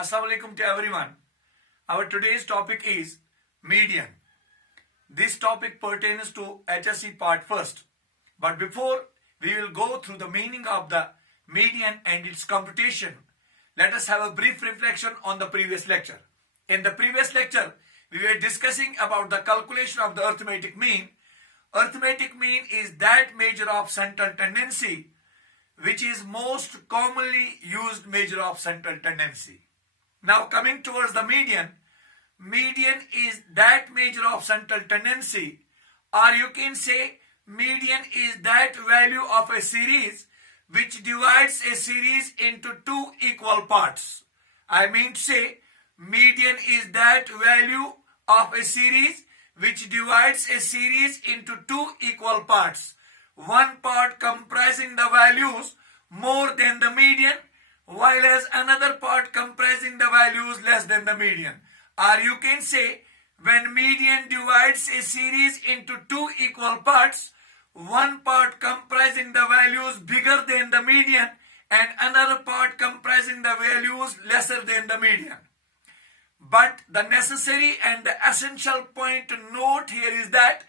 Assalamu alaikum to everyone. Our today's topic is median. This topic pertains to HSE Part I. But before we will go through the meaning of the median and its computation, let us have a brief reflection on the previous lecture. In the previous lecture, we were discussing about the calculation of the arithmetic mean. Arithmetic mean is that measure of central tendency which is most commonly used measure of central tendency. Now coming towards the median, median is that measure of central tendency, or you can say median is that value of a series which divides a series into two equal parts. I mean to say median is that value of a series which divides a series into two equal parts. One part comprising the values more than the median, while as another part comprising the values less than the median. Or you can say when median divides a series into two equal parts, one part comprising the values bigger than the median and another part comprising the values lesser than the median. But the necessary and the essential point to note here is that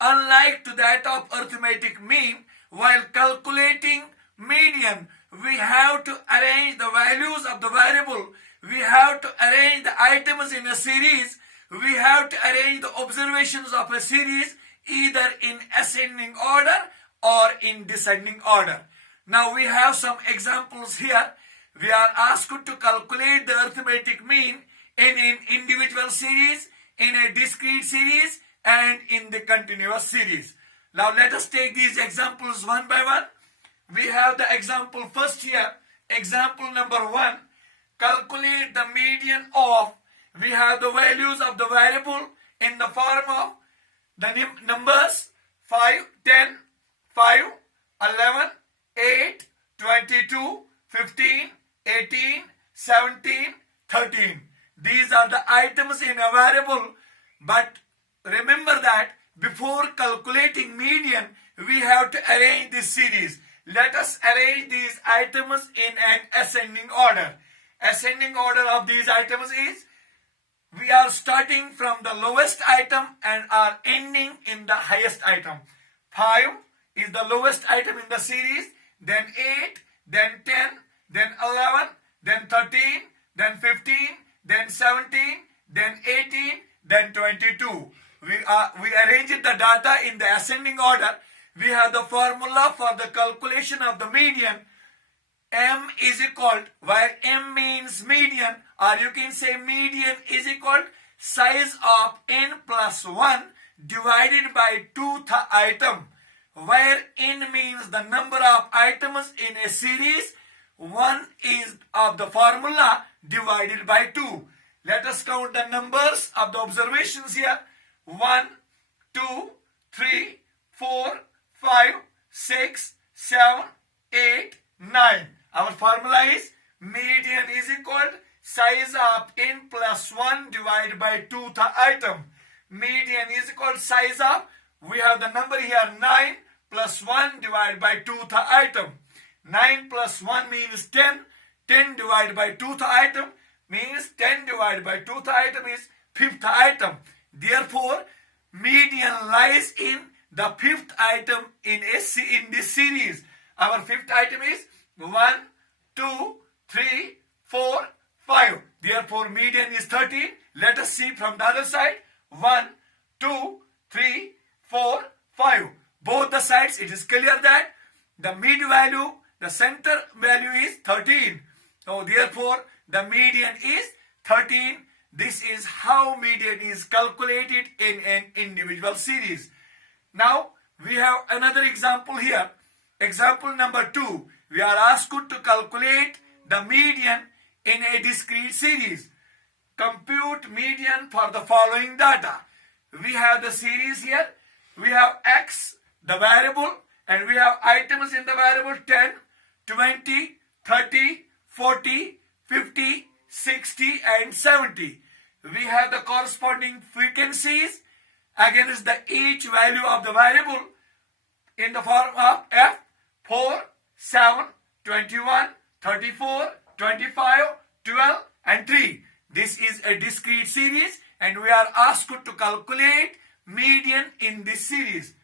unlike to that of arithmetic mean, while calculating median, we have to arrange the values of the variable, we have to arrange the items in a series, we have to arrange the observations of a series either in ascending order or in descending order. Now we have some examples here. We are asked to calculate the arithmetic mean in an individual series, in a discrete series, and in the continuous series. Now let us take these examples one by one. We have the example first here. Example number 1. Calculate the median of, we have the values of the variable in the form of the numbers 5, 10, 5, 11, 8, 22, 15, 18, 17, 13. These are the items in a variable, but remember that before calculating median, we have to arrange this series. Let us arrange these items in an ascending order. Ascending order of these items is, we are starting from the lowest item and are ending in the highest item. 5 is the lowest item in the series, then 8, then 10, then 11, then 13, then 15, then 17, then 18, then 22. We arrange the data in the ascending order. We have the formula for the calculation of the median. M is equal, where M means median, or you can say median is equal size of n plus 1 divided by 2th item, where n means the number of items in a series, 1 is of the formula divided by 2. Let us count the numbers of the observations here. 1, 2, 3, 4, 5, 6, 7, 8, 9. Our formula is median is equal size of n plus 1 divided by 2th item. Median is equal size of, we have the number here 9 plus 1 divided by 2th item. 9 plus 1 means 10. 10 divided by 2th item means 10 divided by 2th item is 5th item. Therefore, median lies in the 5th item in this series. Our 5th item is 1, 2, 3, 4, 5. Therefore, median is 13. Let us see from the other side. 1, 2, 3, 4, 5. Both the sides, it is clear that the mid value, the center value is 13. So, therefore, the median is 13. This is how median is calculated in an individual series. Now, we have another example here. Example number 2. We are asked to calculate the median in a discrete series. Compute median for the following data. We have the series here. We have x, the variable, and we have items in the variable 10, 20, 30, 40, 50, 60, and 70. We have the corresponding frequencies against the each value of the variable in the form of f, 4, 7, 21, 34, 25, 12, and 3. This is a discrete series and we are asked to calculate median in this series.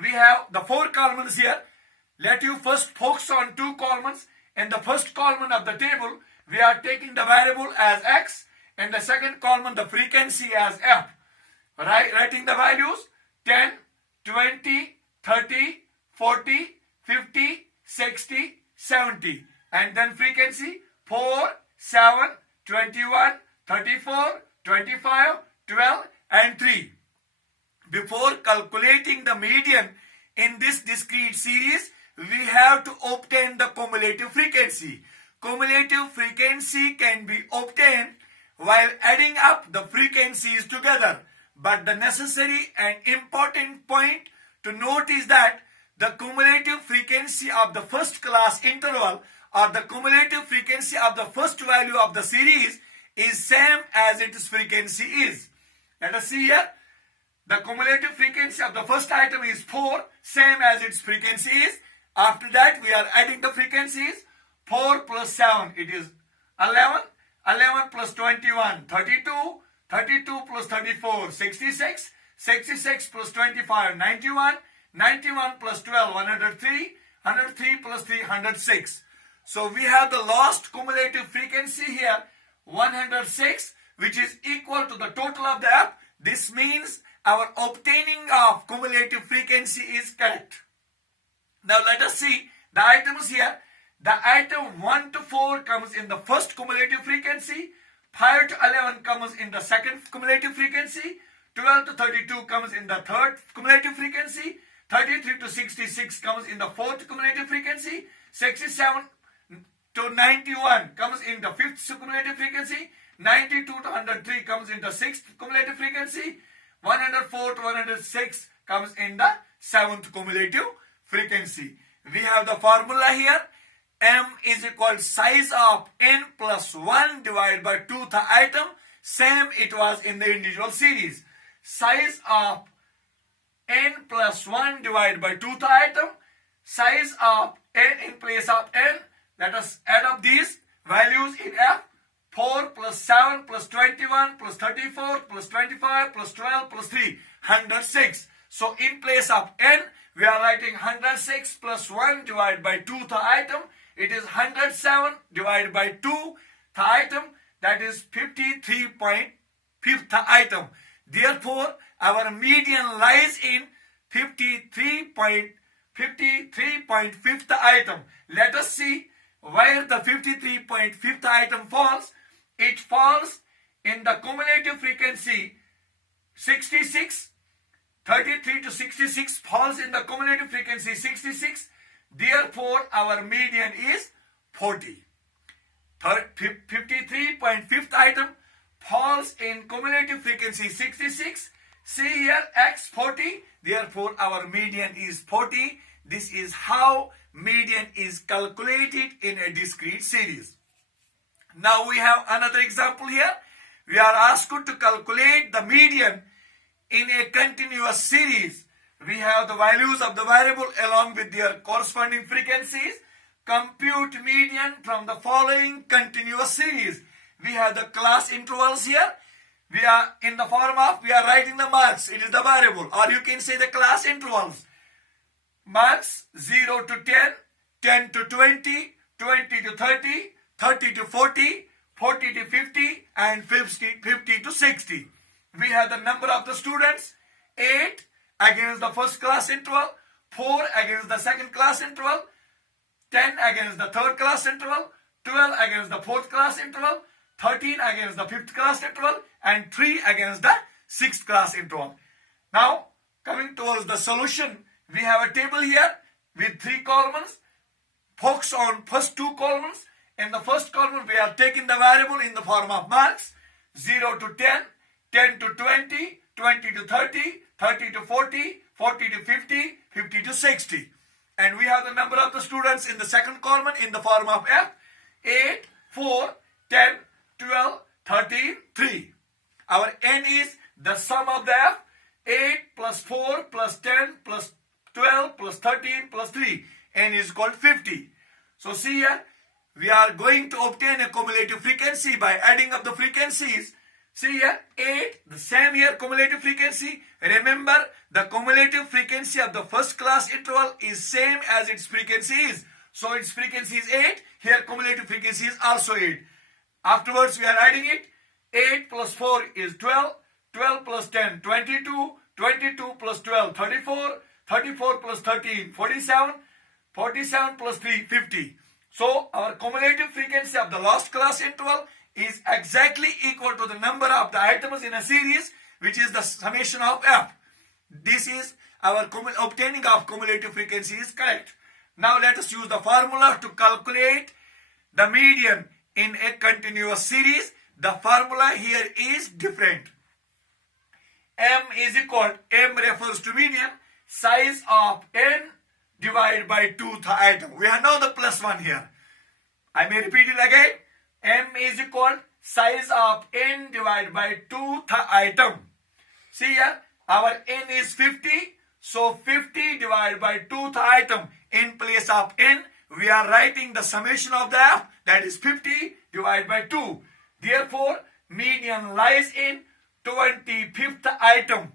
We have the 4 columns here. Let you first focus on 2 columns. In the first column of the table, we are taking the variable as x. In the second column, the frequency as f. Writing the values 10, 20, 30, 40, 50, 60, 70. And then frequency 4, 7, 21, 34, 25, 12 and 3. Before calculating the median in this discrete series, we have to obtain the cumulative frequency. Cumulative frequency can be obtained while adding up the frequencies together. But the necessary and important point to note is that the cumulative frequency of the first class interval or the cumulative frequency of the first value of the series is same as its frequency is. Let us see here. The cumulative frequency of the first item is 4, same as its frequency is. After that, we are adding the frequencies. 4 plus 7, it is 11. 11 plus 21, 32. 32 plus 34, 66. 66 plus 25, 91. 91 plus 12, 103. 103 plus 3, 106. So we have the last cumulative frequency here, 106, which is equal to the total of the f. This means our obtaining of cumulative frequency is correct. Now let us see the items here. The item 1 to 4 comes in the first cumulative frequency. 5 to 11 comes in the second cumulative frequency. 12 to 32 comes in the third cumulative frequency. 33 to 66 comes in the fourth cumulative frequency. 67 to 91 comes in the fifth cumulative frequency. 92 to 103 comes in the sixth cumulative frequency. 104 to 106 comes in the seventh cumulative frequency. We have the formula here. M is equal to size of n plus 1 divided by 2th item. Same it was in the individual series. Size of n plus 1 divided by 2th item. Size of n in place of n. Let us add up these values in F. 4 plus 7 plus 21 plus 34 plus 25 plus 12 plus 3. 106. So in place of n, we are writing 106 plus 1 divided by 2th item. It is 107 divided by 2th item. That is 53.5th item. Therefore, our median lies in 53.5th item. Let us see where the 53.5th item falls. It falls in the cumulative frequency 66. 33 to 66 falls in the cumulative frequency 66. Therefore, our median is 40. 53.5th item falls in cumulative frequency 66. See here, x 40. Therefore, our median is 40. This is how median is calculated in a discrete series. Now we have another example here. We are asked to calculate the median in a continuous series. We have the values of the variable along with their corresponding frequencies. Compute median from the following continuous series. We have the class intervals here. We are in the form of, we are writing the marks. It is the variable, or you can say the class intervals. Marks 0 to 10, 10 to 20, 20 to 30, 30 to 40, 40 to 50, and 50 to 60. We have the number of the students, 8 against the first class interval, 4 against the second class interval, 10 against the third class interval, 12 against the fourth class interval, 13 against the fifth class interval, and 3 against the sixth class interval. Now, coming towards the solution, we have a table here with 3 columns. Focus on first 2 columns. In the first column, we are taking the variable in the form of marks. 0 to 10, 10 to 20, 20 to 30, 30 to 40, 40 to 50, 50 to 60. And we have the number of the students in the second column in the form of F. 8, 4, 10, 12, 13, 3. Our N is the sum of the F. 8 plus 4 plus 10 plus 12 plus 13 plus 3. N is called 50. So see here, we are going to obtain a cumulative frequency by adding up the frequencies. See here, 8, the same here, cumulative frequency. Remember, the cumulative frequency of the first class interval is same as its frequency is. So its frequency is 8, here cumulative frequency is also 8. Afterwards, we are adding it. 8 plus 4 is 12, 12 plus 10, 22, 22 plus 12, 34, 34 plus 13, 47, 47 plus 3, 50. So our cumulative frequency of the last class interval is exactly equal to the number of the items in a series, which is the summation of f. This is our obtaining of cumulative frequency is correct. Now let us use the formula to calculate the median in a continuous series. The formula here is different. M is equal, M refers to median, size of n divided by 2th item. We have now the plus 1 here. I may repeat it again. M is equal size of n divided by 2th item. See here, our n is 50. So 50 divided by 2th item. In place of n, we are writing the summation of the f, that is 50 divided by 2. Therefore, median lies in 25th item.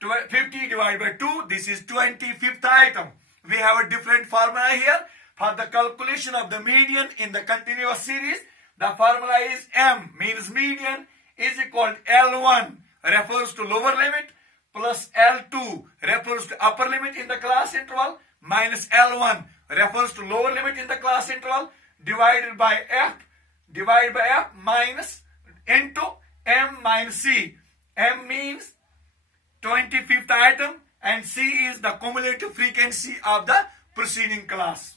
50 divided by 2, this is 25th item. We have a different formula here for the calculation of the median in the continuous series. The formula is M, means median, is equal to L1, refers to lower limit, plus L2 refers to upper limit in the class interval, minus L1 refers to lower limit in the class interval, divided by F minus into M minus C. M means 25th item and C is the cumulative frequency of the preceding class.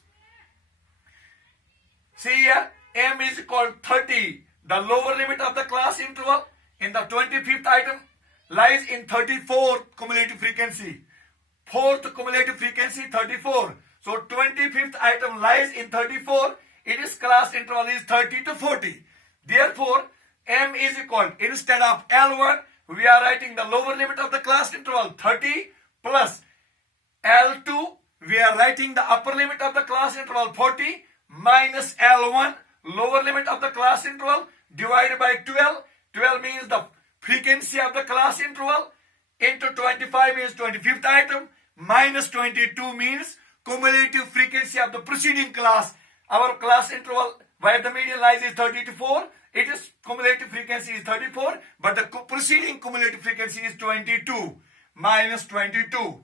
See here, M is equal to 30. The lower limit of the class interval in the 25th item lies in 34th cumulative frequency. 4th cumulative frequency 34. So 25th item lies in 34. Its class interval is 30 to 40. Therefore, M is equal, instead of L1, we are writing the lower limit of the class interval 30 plus L2, we are writing the upper limit of the class interval 40 minus L1, lower limit of the class interval, divided by 12. 12 means the frequency of the class interval, into 25 means 25th item, minus 22 means cumulative frequency of the preceding class. Our class interval where the median lies is 30 to 4. Its cumulative frequency is 34, but the preceding cumulative frequency is 22 minus 22.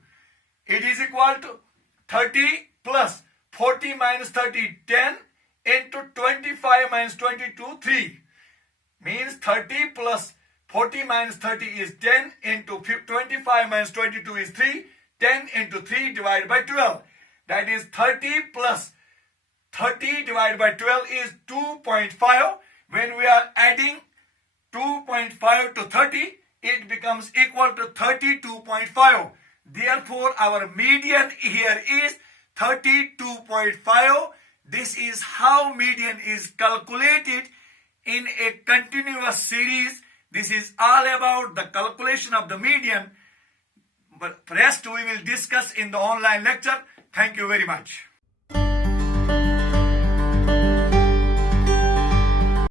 It is equal to 30 plus 40 minus 30, 10 into 25 minus 22, 3. Means 30 plus 40 minus 30 is 10 into 25 minus 22 is 3. 10 into 3 divided by 12. That is 30 plus 30 divided by 12 is 2.5. When we are adding 2.5 to 30, it becomes equal to 32.5. Therefore, our median here is 32.5. This is how median is calculated in a continuous series. This is all about the calculation of the median. But rest we will discuss in the online lecture. Thank you very much.